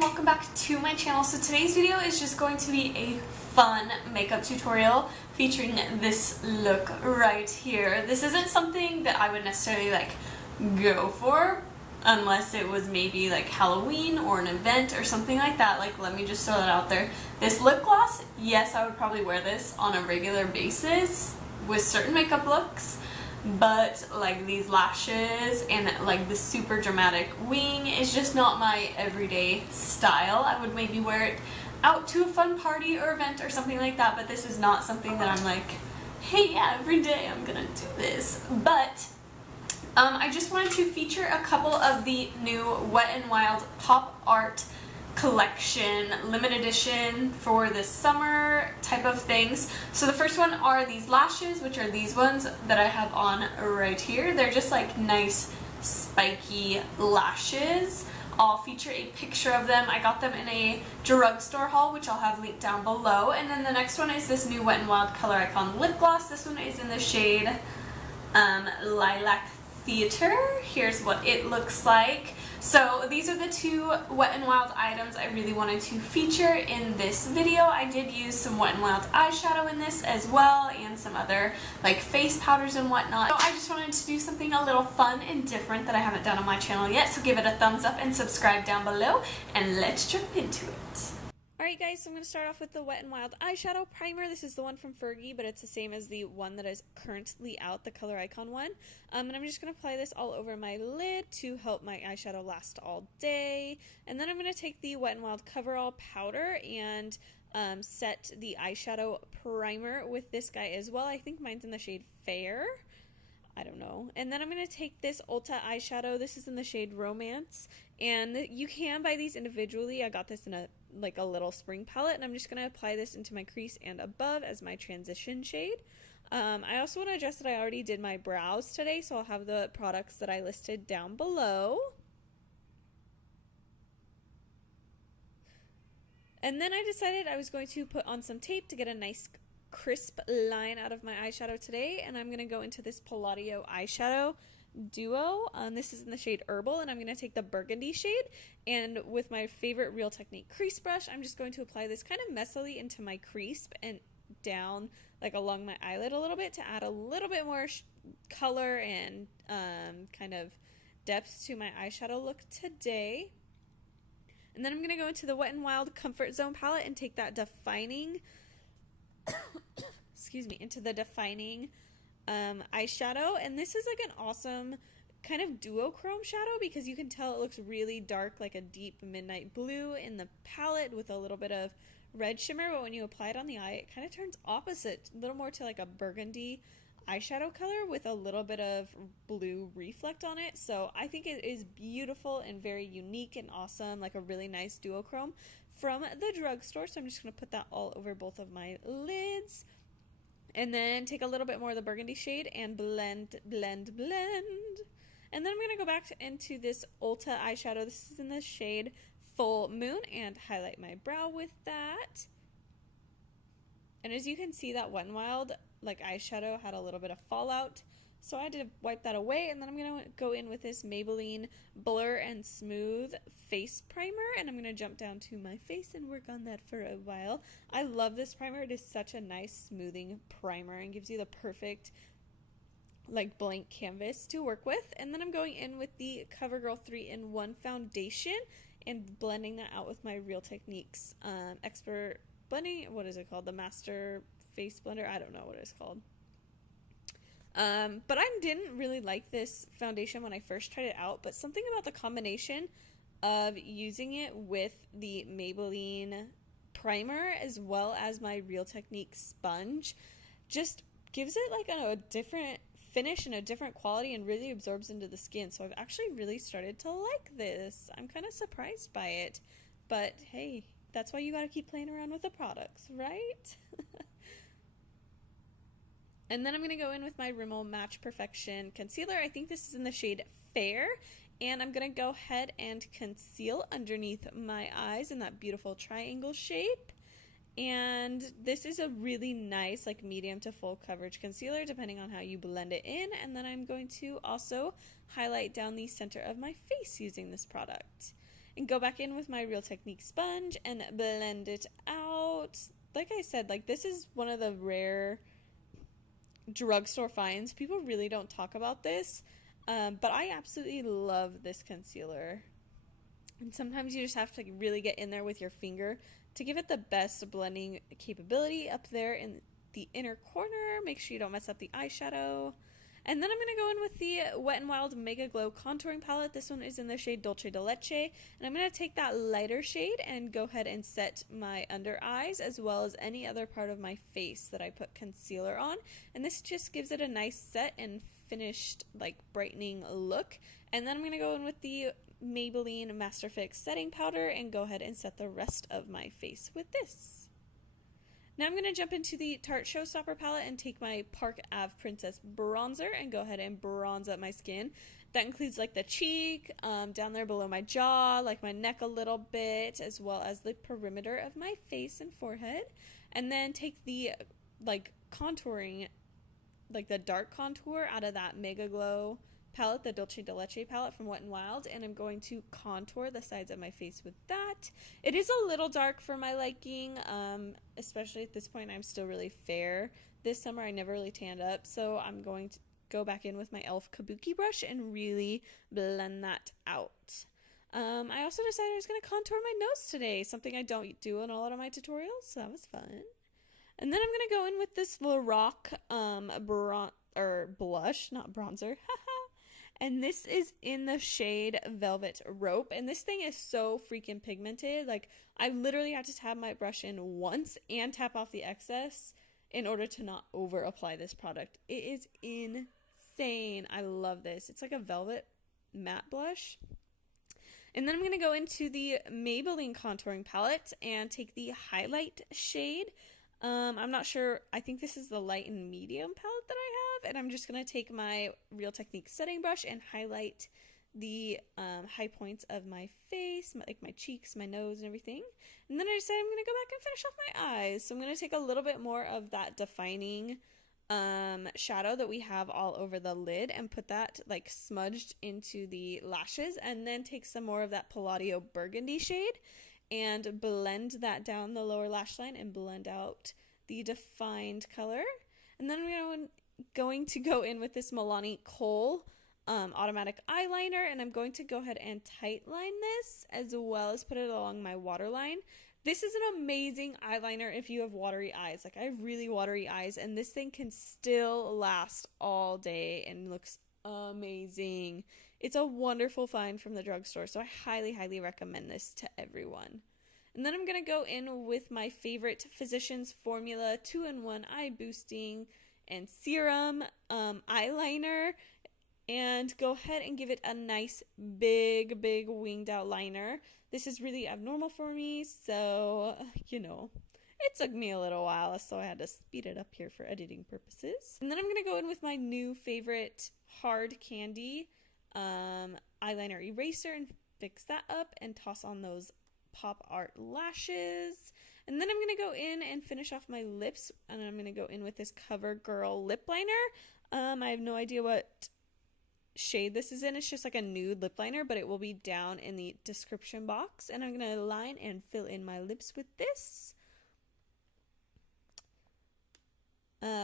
and welcome back to my channel. So today's video is just going to be a fun makeup tutorial featuring this look right here. This isn't something that I would necessarily like go for unless it was maybe like Halloween or an event or something like that. Like, let me just throw that out there. This lip gloss, yes, I would probably wear this on a regular basis with certain makeup looks. But like these lashes and like the super dramatic wing is just not my everyday style. I would maybe wear it out to a fun party or event or something like that, but this is not something that I'm like, hey, yeah, every day I'm gonna do this. But I just wanted to feature a couple of the new Wet n Wild pop art collection, limited edition for the summer type of things. So the first one are these lashes, which are these ones that I have on right here. They're just like nice spiky lashes. I'll feature a picture of them. I got them in a drugstore haul, which I'll have linked down below. And then the next one is this new Wet n Wild Coloricon lip gloss. This one is in the shade Lilac Theater. Here's what it looks like. So these are the two Wet n Wild items I really wanted to feature in this video. I did use some Wet n Wild eyeshadow in this as well, and some other like face powders and whatnot. So I just wanted to do something a little fun and different that I haven't done on my channel yet. So give it a thumbs up and subscribe down below, and let's jump into it. Alright guys, so I'm going to start off with the Wet n Wild eyeshadow primer. This is the one from Fergie, but it's the same as the one that is currently out, the Coloricon one. And I'm just going to apply this all over my lid to help my eyeshadow last all day. And then I'm going to take the Wet n Wild Coverall powder and set the eyeshadow primer with this guy as well. I think mine's in the shade Fair. I don't know. And then I'm going to take this Ulta eyeshadow. This is in the shade Romance. And you can buy these individually. I got this in a little spring palette, and I'm just going to apply this into my crease and above as my transition shade. I also want to address that I already did my brows today, so I'll have the products that I listed down below. And then I decided I was going to put on some tape to get a nice crisp line out of my eyeshadow today, and I'm going to go into this Palladio eyeshadow duo. This is in the shade Herbal, and I'm going to take the burgundy shade, and with my favorite Real Technique crease brush, I'm just going to apply this kind of messily into my crease and down like along my eyelid a little bit to add a little bit more color and kind of depth to my eyeshadow look today. And then I'm going to go into the Wet n Wild Comfort Zone palette and take that defining excuse me, into the defining eyeshadow. And this is like an awesome kind of duochrome shadow because you can tell it looks really dark, like a deep midnight blue in the palette with a little bit of red shimmer, but when you apply it on the eye, it kind of turns opposite, a little more to like a burgundy eyeshadow color with a little bit of blue reflect on it. So I think it is beautiful and very unique and awesome, like a really nice duochrome from the drugstore. So I'm just going to put that all over both of my lids. And then take a little bit more of the burgundy shade and blend, blend, blend. And then I'm going to go back into this Ulta eyeshadow. This is in the shade Full Moon, and highlight my brow with that. And as you can see, that Wet n Wild like eyeshadow had a little bit of fallout, so I had to wipe that away. And then I'm going to go in with this Maybelline Blur and Smooth face primer, and I'm going to jump down to my face and work on that for a while. I love this primer. It is such a nice smoothing primer and gives you the perfect like blank canvas to work with. And then I'm going in with the Covergirl 3-in-1 foundation and blending that out with my Real Techniques expert blending, what is it called, the Master Face Blender, I don't know what it's called. But I didn't really like this foundation when I first tried it out, but something about the combination of using it with the Maybelline primer as well as my Real Technique sponge just gives it like a different finish and a different quality and really absorbs into the skin. So I've actually really started to like this. I'm kind of surprised by it, but hey, that's why you gotta keep playing around with the products, right? And then I'm going to go in with my Rimmel Match Perfection Concealer. I think this is in the shade Fair. And I'm going to go ahead and conceal underneath my eyes in that beautiful triangle shape. And this is a really nice like medium to full coverage concealer depending on how you blend it in. And then I'm going to also highlight down the center of my face using this product. and go back in with my Real Technique sponge and blend it out. Like I said, like this is one of the rare drugstore finds. People really don't talk about this, but I absolutely love this concealer. And sometimes you just have to really get in there with your finger to give it the best blending capability up there in the inner corner. Make sure you don't mess up the eyeshadow. And then I'm going to go in with the Wet n Wild MegaGlo contouring palette. This one is in the shade Dulce de Leche. And I'm going to take that lighter shade and go ahead and set my under eyes as well as any other part of my face that I put concealer on. And this just gives it a nice set and finished, like, brightening look. And then I'm going to go in with the Maybelline Master Fix setting powder and go ahead and set the rest of my face with this. Now I'm going to jump into the Tarte Showstopper palette and take my Park Ave Princess bronzer and go ahead and bronze up my skin. That includes like the cheek, down there below my jaw, like my neck a little bit, as well as the perimeter of my face and forehead. And then take the like contouring, like the dark contour out of that MegaGlo palette, the Dulce de Leche palette from Wet n Wild, and I'm going to contour the sides of my face with that. It is a little dark for my liking, especially at this point. I'm still really fair. This summer I never really tanned up, so I'm going to go back in with my e.l.f. Kabuki brush and really blend that out. I also decided I was going to contour my nose today, something I don't do in a lot of my tutorials, so that was fun. And then I'm going to go in with this Lilac blush, not bronzer, and this is in the shade Velvet Rope, and this thing is so freaking pigmented. Like, I literally had to tap my brush in once and tap off the excess in order to not over apply this product. It is insane. I love this. It's like a velvet matte blush. And then I'm going to go into the Maybelline contouring palette and take the highlight shade. I'm not sure, I think this is the light and medium palette that I have, and I'm just going to take my Real Technique setting brush and highlight the high points of my face, like my cheeks, my nose, and everything. And then I decided I'm going to go back and finish off my eyes. So I'm going to take a little bit more of that defining shadow that we have all over the lid and put that like smudged into the lashes, and then take some more of that Palladio burgundy shade and blend that down the lower lash line and blend out the defined color. And then I'm going to go in with this Milani Kohl automatic eyeliner, and I'm going to go ahead and tightline this as well as put it along my waterline. This is an amazing eyeliner if you have watery eyes. Like, I have really watery eyes, and this thing can still last all day and looks amazing. It's a wonderful find from the drugstore, so I highly, highly recommend this to everyone. And then I'm going to go in with my favorite Physicians Formula 2-in-1 Eye Boosting and Serum eyeliner, and go ahead and give it a nice big winged out liner. This is really abnormal for me, so, you know, it took me a little while, so I had to speed it up here for editing purposes. And then I'm going to go in with my new favorite Hard Candy eyeliner eraser and fix that up and toss on those pop art lashes. And then I'm going to go in and finish off my lips, and I'm going to go in with this Covergirl lip liner. I have no idea what shade this is in. It's just like a nude lip liner, but it will be down in the description box. And I'm going to line and fill in my lips with this.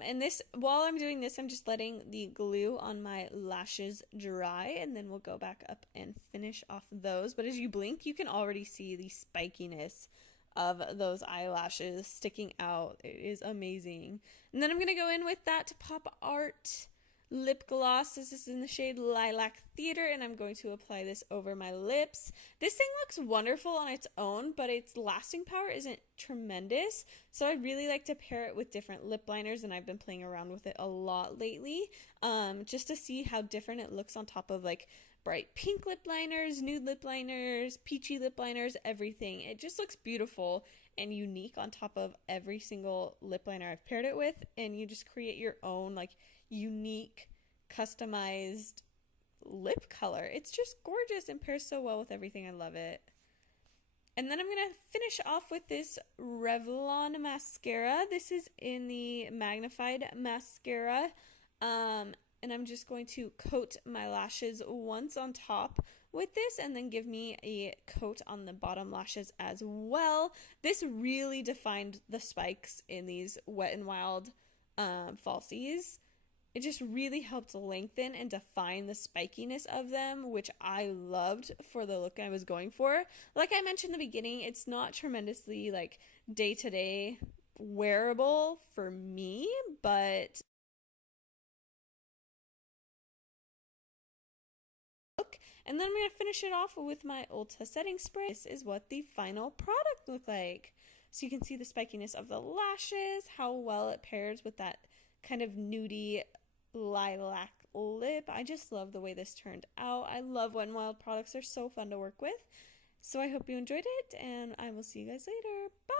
And this, while I'm doing this, I'm just letting the glue on my lashes dry, and then we'll go back up and finish off those. But as you blink, you can already see the spikiness of those eyelashes sticking out. It is amazing. And then I'm going to go in with that pop art lip gloss. This is in the shade Lilac Theater, and I'm going to apply this over my lips. This thing looks wonderful on its own, but its lasting power isn't tremendous, so I really like to pair it with different lip liners, and I've been playing around with it a lot lately, just to see how different it looks on top of like bright pink lip liners, nude lip liners, peachy lip liners, everything. It just looks beautiful and unique on top of every single lip liner I've paired it with, and you just create your own like unique customized lip color. It's just gorgeous and pairs so well with everything. I love it. And then I'm going to finish off with this Revlon mascara. This is in the magnified mascara. And I'm just going to coat my lashes once on top with this and then give me a coat on the bottom lashes as well. This really defined the spikes in these Wet n Wild falsies. It just really helped lengthen and define the spikiness of them, which I loved for the look I was going for. Like I mentioned in the beginning, it's not tremendously like day-to-day wearable for me, but and then I'm going to finish it off with my Ulta setting spray. This is what the final product looked like. So you can see the spikiness of the lashes, how well it pairs with that kind of nudie lilac lip. I just love the way this turned out. I love Wet n Wild products. They're so fun to work with. So I hope you enjoyed it, and I will see you guys later. Bye!